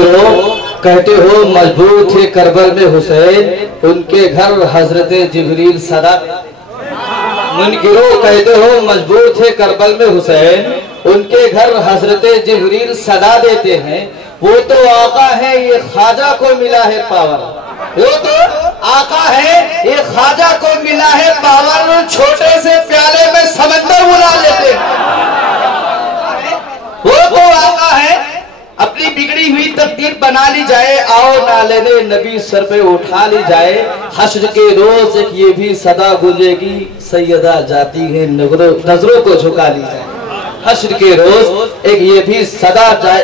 मुनकिरों कहते हो मजबूर थे करबल में हुसैन, उनके घर हजरत जिब्रील सदा। मुनकिरों कहते हो मजबूर थे करबल में हुसैन, उनके घर हजरत जिब्रील सदा देते हैं। वो तो आका है ये ख्वाजा को मिला है पावर, वो तो आका है ये ख्वाजा को मिला है पावर। छोटे से प्याले में समंदर बुला लेते हैं। वो तो आका है, अपनी बिगड़ी हुई तकदीर बना ली जाए, आओ नाले नबी सर पे उठा ली जाए। हश्र के रोज एक ये भी सदा गूंजेगी, सैयदा जाती है नजरों को झुका ली जाए। हश्र के रोज एक ये भी सदा जाए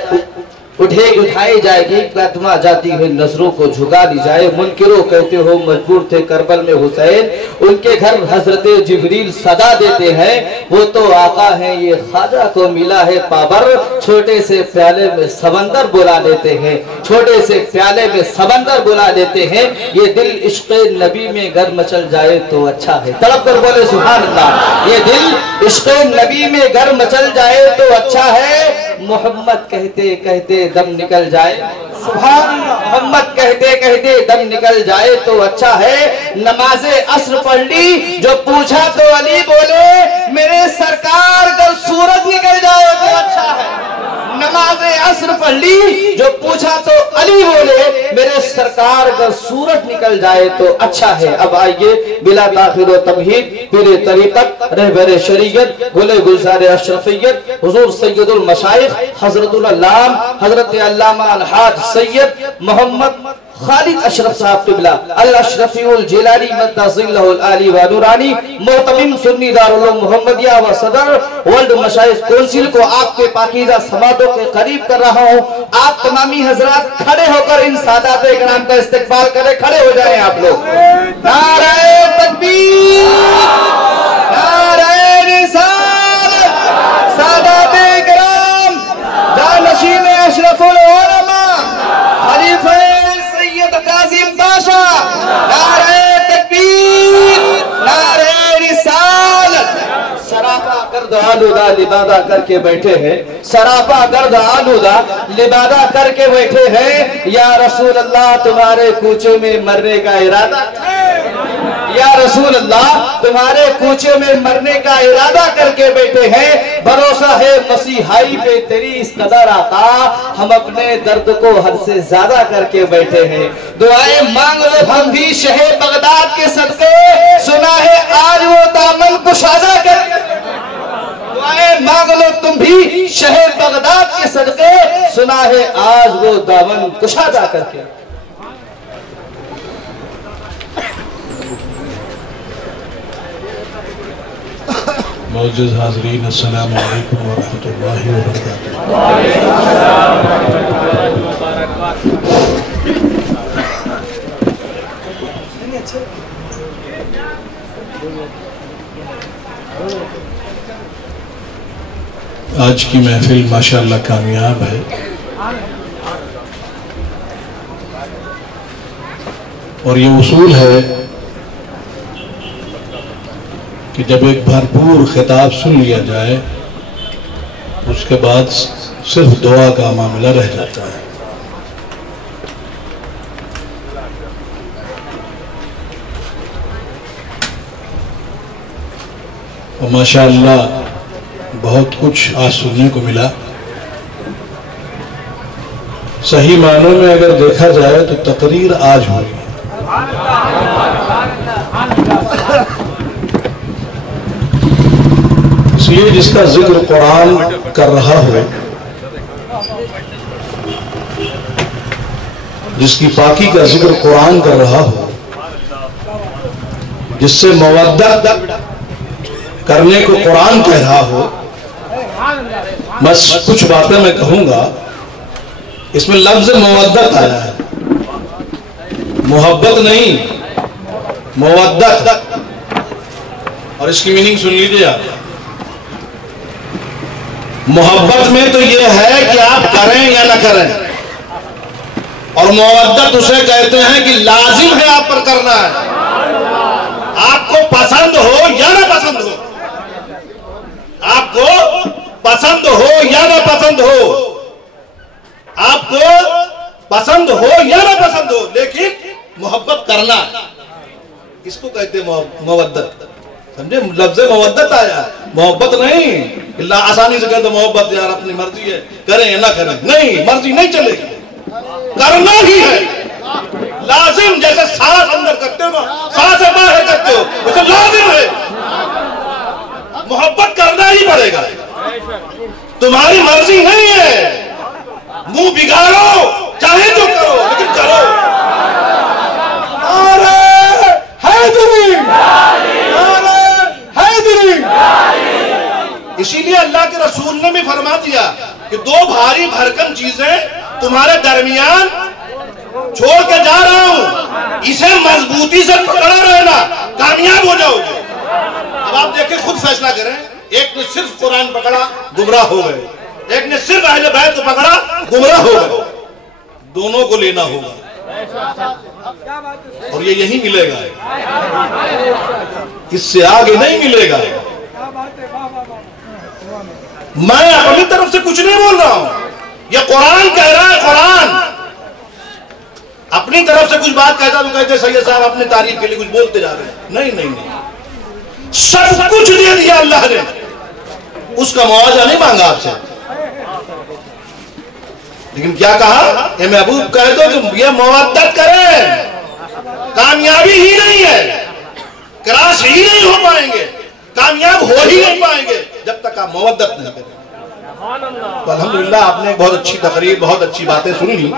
उठाई जाएगी, कदमा जाती है नजरों को झुका दी जाए। मुनकिरों कहते हो मजबूर थे करबल में हुसैन, उनके घर हजरत जिब्रील सदा देते हैं। वो तो आका है ये ख्वाजा को मिला है पावर। छोटे से प्याले में समंदर बुला लेते हैं, छोटे से प्याले में समंदर बुला लेते हैं। ये दिल इश्क़ नबी में गर मचल जाए तो अच्छा है। तड़प कर बोले सुभान अल्लाह। ये दिल इश्क़ नबी में गर मचल जाए तो अच्छा है। मोहम्मद कहते कहते दम निकल जाए, सुभान अल्लाह। मोहम्मद कहते कहते दम निकल जाए तो अच्छा है। नमाज़े अस्र पढ़ ली, जो पूछा तो अली बोले, मेरे सरकार अगर सूरज निकल जाए तो अच्छा है। नमाज़े अस्र पढ़ ली, जो पूछा तो अली बोले, मेरे सरकार अगर सूरज निकल जाए तो अच्छा है। अब आइए बिला ताखिर व तमहीद पीरे तरीक़त रहबर शरीयत गुले गुलजार अशरफियत हुजूर सैयदुल मशाइख हजरतुल अल्लाम हजरत अल्लामा अलहाज सैयद मोहम्मद खालिद अशरफ साहब क़िबला अल अशरफीउल जिलानी मद्दाज़िल्लहुल आली व नूरानी मोहतमिम सुन्नी दारुल उलूम मुहम्मदिया व सदर वर्ल्ड मशाइख काउंसिल को आपके पाकीज़ा समातों के करीब कर रहा हूँ। आप तमामी हजरात खड़े होकर इन सादात इकराम का इस्तकबाल करें। खड़े हो जाएं आप लोग। नारे तकबीर, नारे रिसालत, सादात इकराम, जानशीन अशरफुल उलमा खलीफा कासिम बाशा, नारे तकबीर, नारे रिसालत। सरापा गर्द आलूदा लिबादा करके बैठे हैं, सरापा गर्द आलूदा लिबादा करके बैठे हैं। या रसूल अल्लाह तुम्हारे कूचे में मरने का इरादा, या रसूल अल्लाह तुम्हारे कूचे में मरने का इरादा करके बैठे हैं। भरोसा है मसीहाई पे तेरी इस कदर आका, हम अपने दर्द को हद से ज्यादा करके बैठे हैं। दुआएं मांग लो हम भी शहे बगदाद के सदके, सुना है आज वो दामन कुशादा करके। दुआएं मांग लो तुम भी शहे बगदाद के सदके, सुना है आज वो दामन कुशादा करके। मौजूद हाज़रीन अस्सलामु अलैकुम व रहमतुल्लाहि व बरकातुहू। आज की महफिल माशाअल्लाह कामयाब है और ये उसूल है कि जब एक भरपूर खिताब सुन लिया जाए उसके बाद सिर्फ दुआ का मामला रह जाता है। और माशाअल्लाह बहुत कुछ आज सुनने को मिला। सही मानों में अगर देखा जाए तो तकरीर आज हुई। इसलिए जिसका जिक्र कुरान कर रहा हो, जिसकी पाकी का जिक्र कुरान कर रहा हो, जिससे मवद्दत करने को कुरान कह रहा हो, बस कुछ बातें मैं कहूंगा। इसमें लफ्ज मवद्दत आया है, मोहब्बत नहीं, मवद्दत। और इसकी मीनिंग सुन लीजिए आप। मोहब्बत में तो यह है कि आप करें या ना करें, और मवद्दत उसे कहते हैं कि लाजिम है आप पर करना है, आपको पसंद हो या ना पसंद हो, आपको पसंद हो या ना पसंद हो, आपको पसंद हो या ना पसंद हो, लेकिन मोहब्बत करना, इसको कहते मवद्दत। समझे, लफ्ज़ मवद्दत आया, मोहब्बत नहीं। इल्ला आसानी से कहते मोहब्बत यार अपनी मर्जी है, करें या ना करें, नहीं, मर्जी नहीं चलेगी, करना ही है लाजिम। जैसे सांस अंदर करते हो ना, सांस बाहर करते हो, उसे लाजिम है, मोहब्बत करना ही पड़ेगा। तुम्हारी मर्जी नहीं है, मुंह बिगाड़ो चाहे जो करो, लेकिन करो। नारे हैदरी, नारे हैदरी। इसीलिए अल्लाह के रसूल ने भी फरमा दिया कि दो भारी भरकम चीजें तुम्हारे दरमियान छोड़ के जा रहा हूं, इसे मजबूती से पकड़ा रहना, कामयाब हो जाओगे। अब आप देखें, खुद फैसला करें। एक ने सिर्फ कुरान पकड़ा, गुमराह हो गए, एक ने सिर्फ अहले बैत को पकड़ा, गुमराह हो गए। दोनों को लेना होगा और ये यही मिलेगा, इससे आगे नहीं मिलेगा। मैं अपनी तरफ से कुछ नहीं बोल रहा हूं, ये कुरान कह रहा है। कुरान अपनी तरफ से कुछ बात कहता तो कहते सैयद साहब अपनी तारीफ के लिए कुछ बोलते जा रहे हैं। नहीं नहीं नहीं, सब कुछ दे दिया अल्लाह ने, उसका मुआवजा नहीं मांगा आपसे। लेकिन क्या कहा, ये महबूब कह दो कि ये मवद्दत करें, कामयाबी ही नहीं है, क्रॉस ही नहीं हो पाएंगे, कामयाब हो ही नहीं पाएंगे जब तक आप मवद्दत नहीं करें। तो अल्हम्दुलिल्लाह आपने बहुत अच्छी तकरीर, बहुत अच्छी बातें सुन ली।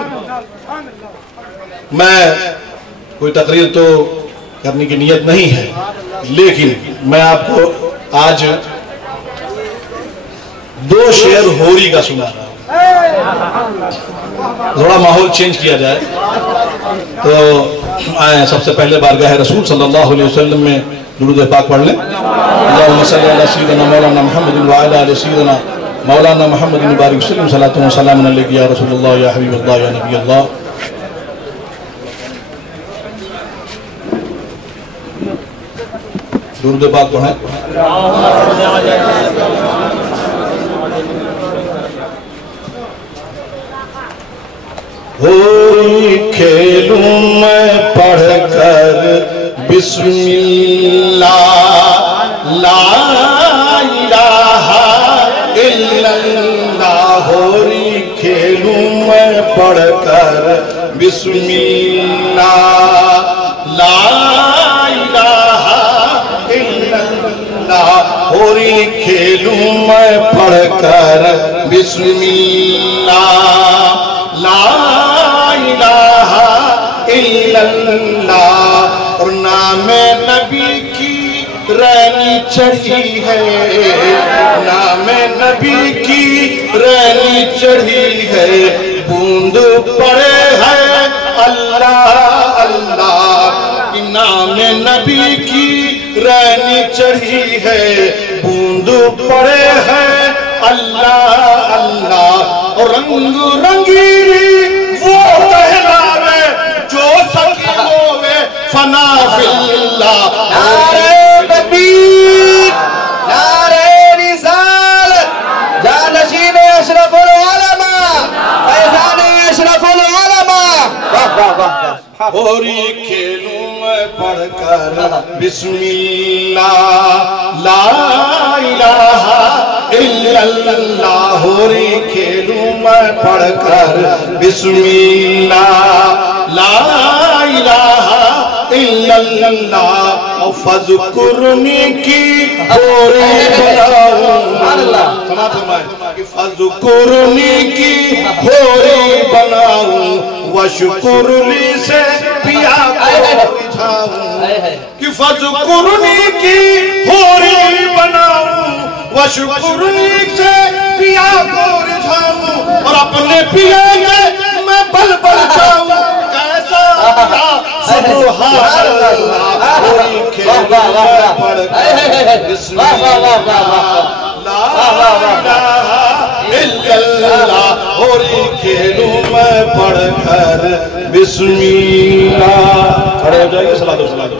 मैं कोई तकरीर तो करने की नीयत नहीं है, लेकिन मैं आपको आज दो शेर होरी का सुना रहा हूं। थोड़ा माहौल चेंज किया जाए तो आए सबसे पहले बारगाह रसूल सल्लल्लाहु अलैहि वसल्लम में दुरूद पाक पढ़ लें। अल्लाहुम्मा सल्ली अला सय्यिदिना मौलाना मुहम्मद व अला आलि सय्यिदिना मौलाना मुहम्मद बारिक वसल्लम सलातु व सलामुन अलैका या रसूलल्लाह या हबीबल्लाह या नबी अल्लाह। दुरूद पाक पढ़ें। होरी खेलूं मैं पढ़कर बिस्मिल्लाह ला इलाहा इल्लल्लाह। होरी खेलूं मैं पढ़कर बिस्मिल्लाह ला इलाहा इल्लल्लाह। होरी खेलूं मैं पढ़कर बिस्मिल्लाह ला इलाहा इल्लल्लाह। और नाम नबी की रैनी चढ़ी है, नाम नबी की रैनी चढ़ी है। बूंद पड़े है अल्लाह अल्लाह कि नाम नबी की रैनी चढ़ी है। बूंद पड़े है अल्लाह अल्लाह। और रंग रंगीली वो कहलावे जो सकी होवे फना फिल्लाह। नारे तकबीर, नारे रिसालत, जानशीन अशरफुल उलमा, फैज़ान अशरफुल उलमा। वाह वाह वाह। होरी खेलूं मैं पढ़कर बिस्मिल्लाह ला इलाहा इल्लल्लाह। होरी खेलूं मैं पढ़कर बिस्मिल्लाह ला इलाहा इल्लल्लाह। और फज़कुरनी की होरी बनाऊं, फज़कुरनी की होरी बनाऊं। वशकुरली से पिया को रिझाऊं कि फज़कुरनी की होरी बनाऊं। वशकुरली से पिया को रिझाऊं और अपने पिया के मैं बल बल जाऊं। कैसा पिया सुबहानअल्लाह। होरी खेलूं मैं पढ़कर बिस्मिल्लाह ला इलाहा इल्लल्लाह। होरी खेलूं मैं पढ़कर बिस्मिल्लाह। खड़े हो जाइए, सलात दो सलात दो।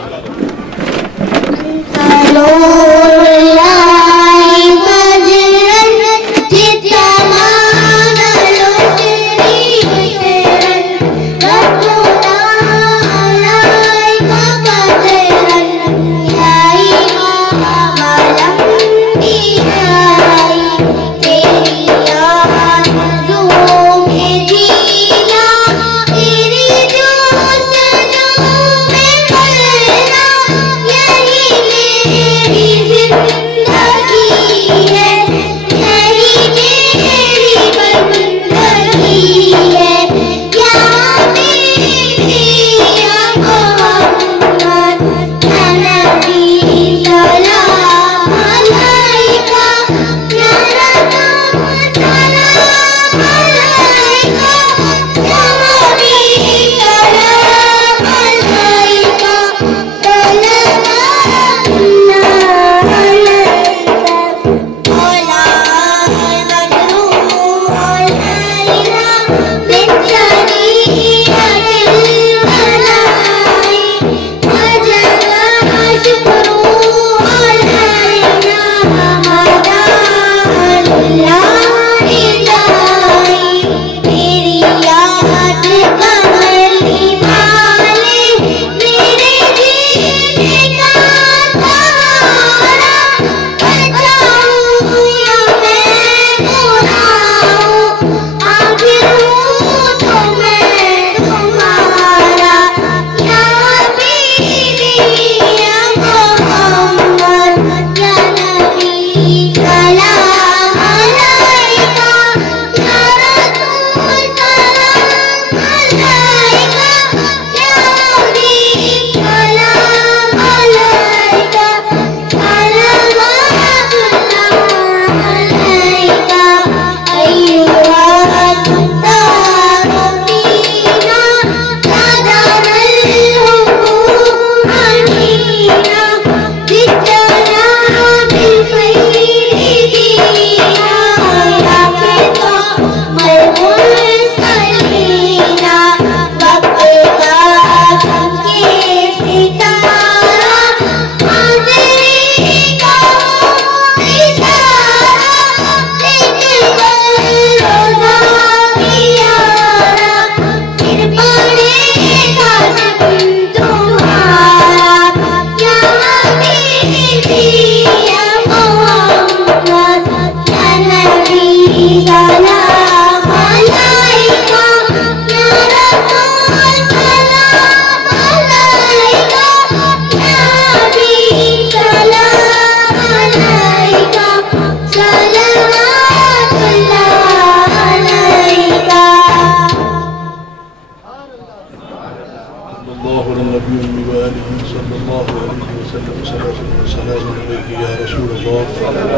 आलिहि सल्लल्लाहु अलैहि वसल्लम सलातुन व सलामुन अलैहि या रसूलल्लाह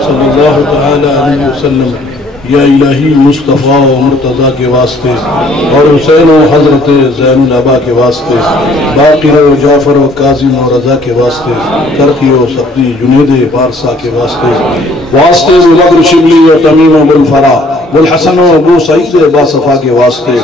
सल्लल्लाहु तआला अलैहि वसल्लम। या इलाही मुस्तफ़ा व मुर्तज़ा के वास्ते और हुसैन व हज़रत ज़ैनुल अबा के वास्ते, बाक़िर व जाफ़र व काज़िम व रज़ा के वास्ते, करख़ी व सब्ज़ी जुनैद बारसा के वास्ते, वास्ते बुलंद शिबली व तमीम व बुलफ़रा बुलहसन व अबू सईद बासफ़ा के वास्ते,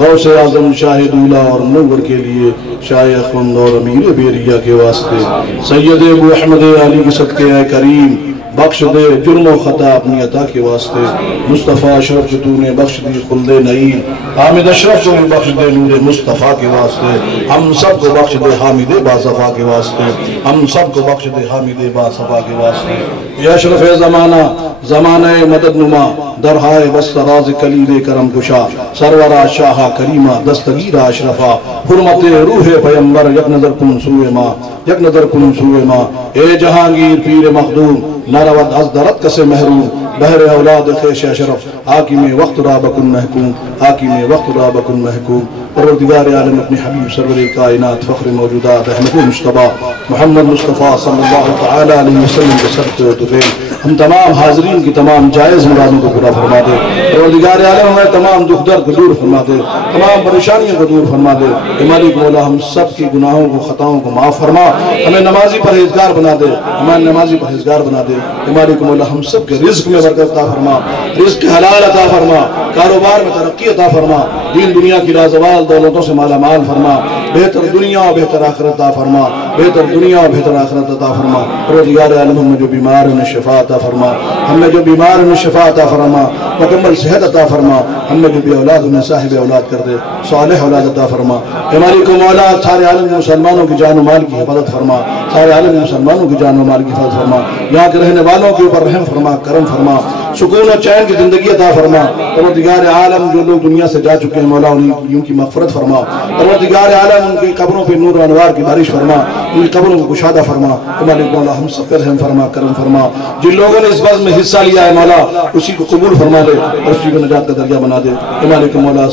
गौस आज़म शाह दूल्हा और मुनव्वर के लिए शाह अख़वंद और अमीर बेरिया के वास्ते, सैयद अबू अहमद अली के सदक़े ऐ करीम बख्श दे जुर्म व ख़ता अपनी अता के वास्ते, मुस्तफ़ा अशरफ जो तूने बख्श दी खुल्दे नईम, हामिद अशरफ को बख्श दे नूरे मुस्तफ़ा के वास्ते, हम सब को बख्श दे हामिद बासफ़ा के वास्ते, हम सब को बख्श दे हामिद बासफ़ा के वास्ते। या अशरफ ज़माना ज़माना मदद नुमा दरहाए बस्तराज कलील करम कुशा, सरवरा शाह करीमा दस्तगीरा अशरफा, हुर्मत रूह पैगंबर यक नज़र कुन सूए माँ, यक नज़र कुन सूए माँ। ए जहांगीर पीर मखदूम नरवत अज दरत कसे महरूम, बहर औलाद ख़ैश अशरफ हाकिम वक्त राबकुन महकूम, हाकिम वक्त राबकुन महकूम। परवरदिगार आलम अपने हबीब सरवर कायनात फ़ख्र मौजूदात अहमद मुश्तबा मोहम्मद मुस्तफ़ा सल्लल्लाहु तआला अलैहि वसल्लम के सदक़े व तुफ़ैल हम तमाम हाज़रीन की तमाम जायज़ मुरादों को पूरा फरमा दे। परवरदिगार आलम हमें तमाम दुख दर्द को दूर फरमा दे, तमाम परेशानियों को दूर फरमा दे। मालिक मौला हम सब की गुनाहों को ख़ताओं को माफ़ फरमा, हमें नमाजी परहेज़गार बना दे, हमारे नमाजी परहेज़गार बना दे। मालिक मौला हम सब के रिज़्क़ में बरकत अता फरमा, रिज़्क़ हलाल अता फरमा, कारोबार में तरक्की अता फरमा, दीन दुनिया की लाजवाल दौलतों से माला माल फरमा, बेहतर दुनिया और बेहतर आखिरत अता फरमा, बेहतर दुनिया और बेहतर आखिरत अता फरमा। परवरदिगार आलम हमें जो बीमार है उन्हें शिफा अता फरमा, हमें जो बीमार है उन्हें शिफा अता फरमा, मुकम्मल सेहत अता फरमा। हमें जो भी औलाद उन्हें साहिब औलाद कर दे, सालेह औलाद अता फरमा। हमारी को मौला सारे आलम मुसलमानों की जान माल की हिफाजत फरमा, सारे आलम मुसलमानों की जान माल की हिफाजत फरमा। यहाँ के रहने वालों के ऊपर रहम फरमा, करम फरमा, सुकून और चैन की जिंदगी अता फरमा। परवरदिगार आलम जो लोग दुनिया से जा चुके हैं मौला उनकी मग़फ़िरत फरमा। परवरदिगार आलम उनकी कब्रों पे नूर अनवार की बारिश फरमा, उनकी कब्रों को कुशादा फरमा। मालिक मौला हम सब पर रहम फरमा, करम फरमा। जिन लोगों ने इस बज़्म में हिस्सा लिया है मौला उसी को कबूल फरमा दे और उसी को नजात का दरिया बना दे। मालिक मौला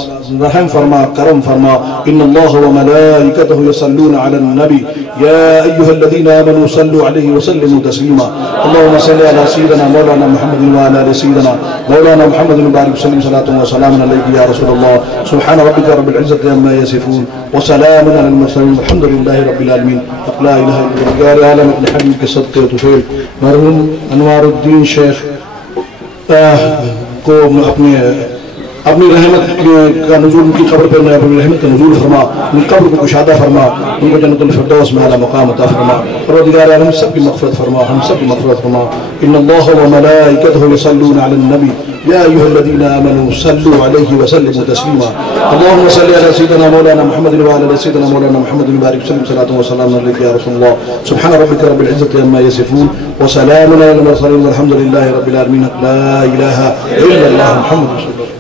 रहम फरमा, करम फरमा। इन्नल्लाह व मलाइकतहु यसल्लूना अलन नबी या अय्युहल्लज़ीना आमनू सल्लू अलैहि व सल्लिमू तस्लीमा। अल्लाहुम्मा सल्लि अला सय्यिदिना मौलाना मुहम्मदिन व अला आलि सय्यिदिना मौलाना मुहम्मदिन बारिक वसल्लिम सलातु व सलामुन अलैहि या रसूलल्लाह। सुब्हान रब्बिका रब्बिल इज़्ज़ति अम्मा यसिफून व सलामुन अलल मुरसलीन वल्हम्दुलिल्लाहि रब्बिल आलमीन। ला इलाहा इल्लल्लाह आलम अपने हबीब के सदक़े व तुफ़ैल मरहूम अनवारुद्दीन शेख को अपनी रहमत का नुज़ूल उनकी कब्र पर अपनी रहमत का नुज़ूल फरमा, उनकी कब्र को कुशादा फरमा, उनको जन्नतुल फिरदौस में आला मकाम अता फरमा। परवरदिगार आलम सब की मग़फ़िरत फरमा, हम सब की मग़फ़िरत फरमा। इन्नल्लाह व मलाइकतहु यसल्लूना अलन नबी या अय्युहल्लज़ीना आमनू सल्लू अलैहि व सल्लिमू तस्लीमा। अल्लाहुम्मा सल्लि अला सय्यिदिना मौलाना मुहम्मदिन व अला आलि सय्यिदिना मौलाना मुहम्मदिन बारिक वसल्लिम सलातु व सलामुन अलैहि या रसूलल्लाह। सुब्हान रब्बिका रब्बिल इज़्ज़ति अम्मा यसिफून व सलामुन अलल मुरसलीन वल्हम्दुलिल्लाहि रब्बिल आलमीन। ला इलाहा इल्लल्लाह मुहम्मदुर रसूलुल्लाह।